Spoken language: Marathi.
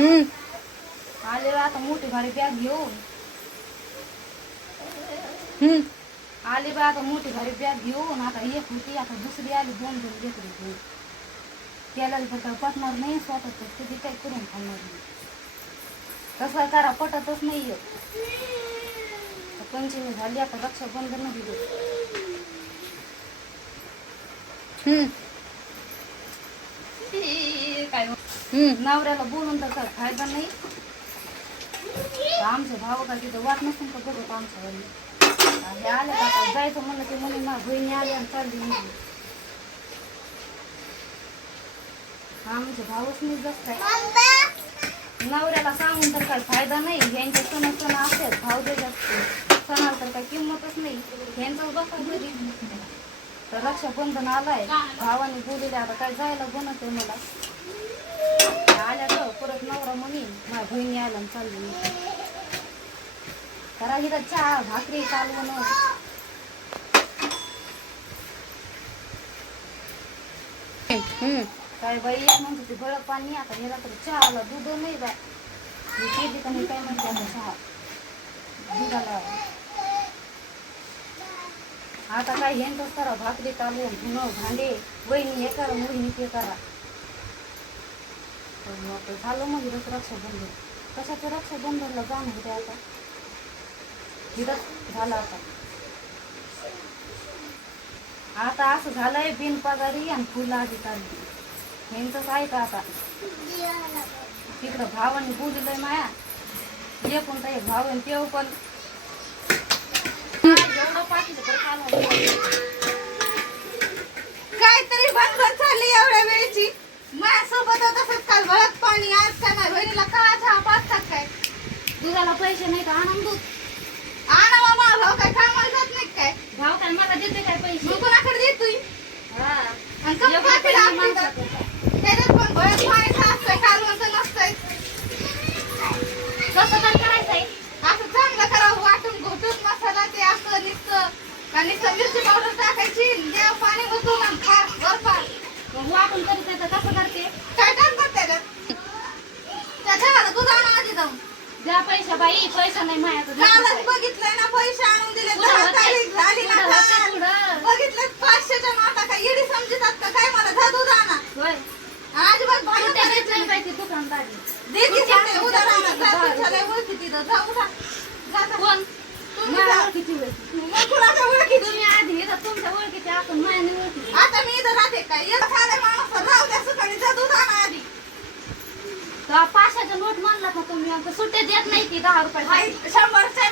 हम्म. आले आता मोठी भारी बॅग घेऊन. हम्म. आले बा आता मोठी भारी बॅग घेऊन आता एक होती आता दुसरी आली दोन दोन लेकरी घेऊन त्याला काय पटणार नाही स्वतः कधी काय करून खाणार नाही. कसं करा पटतच नाही पंचमी झाली आता रक्षाबंधन दिली काय नवऱ्याला बोलून तर काय फायदा नाही. आमचे भाव का तिथं वाट नसून तर बघत आमच्या घरी. हे आले का जायचं म्हणलं ते म्हणे माझ्या बहिणी आली आणि चालली निघली आमचे भाऊच नाही जास्त आहे नवऱ्याला सांगून तर काय फायदा नाही. यांचे सण सण असतात भाऊ देतात सणाला तर काय किंमतच नाही. यांचं बसा घरी. तर रक्षाबंधन आलाय. भावाने बोलले आता काय जायला बनत आहे मला? आल्या तर परत नवरा म्हणी माझ्या बहिणी आल्या चालली मी. करा हिला चहा भाकरी चालवण हम्म. काय बाई एक म्हणते ते गळत पाणी आता ह्याला तर चहाला दूध नाही बाय मी केली का नाही काय म्हणते चहा. दुधाला आता काय हेच करा भाकरी चालू धुणं भांडे वहिनी हे करा मोहिनी ते करा. तर मग झालं मग हिरच रक्षाबंधन. कशाचं रक्षाबंधनला जाण होते आता? हिरच झालं आता. आता असं झालंय बिनपगारी आणि फुलं आधी चालली ह्यांचंच आहे का आता? तिकडं भावाने बोललंय माया. जे कोणता एक भाव तेव पण. काहीतरी भानगड चालली एवढ्या वेळची. माझ्यासोबत तसंच काल वळत पाणी आज काय माझ्या बहिणीला का चहा पाचतात काय? दुधाला पैसे नाही का आनंद दूध आणा मामा भाऊ काय कामाला जात नाही काय भाव काय मला देते काय पैसे मग कोणाकडे देतोय हा आणि कमी एवढं पाटील पैसे आपली माणसाचं. तर. त्याच्यात पण वळत पाणी असतंय कालवंत नसतंय कसं काय करायचंय असं चांगलं करावं वाटून घोटून मसाला ते असं का नुसतं मिरची पावडर टाकायची देव पाणी ओतून आणि खा बरफा मग वाटून करीत नाही तर कसं करते काय टाकतात त्याच्यात त्या झाडाला दूध आणा आधी जाऊन द्या पैसे बाई पैसा नाही मायाचं कालच बघितलंय ना पैसे आणून दिले पुढं दहा होते. तारीख झाली ना पुढं होते, काल. पुढं. बघितलं पाचशेच्या नोटा काय येडी समजतात का काय मला जा दूध आणा होय अजिबात भांडण कुठे देत नाही. बाई ती दुकानदारी दे की कुठे सांगते, उद्या आणा. जा दहा तुमच्या लय ओळखी तिथं. जा, उठा. जा, जा. कोण. ओळखीची होय. मग कुणाच्या ओळखी? तुम्ही आधी येतात तुमच्या ओळखीचे आपण माझ्या नाही ओळखीची आता मी इथं राहते काय एक साधे माणूस राहू द्या सकाळी जा दूध आणा आधी. पाचशेच्या नोट मानलात ना तुम्ही? आमचं सुट्टे देत नाही की दहा रुपये शंभरच्या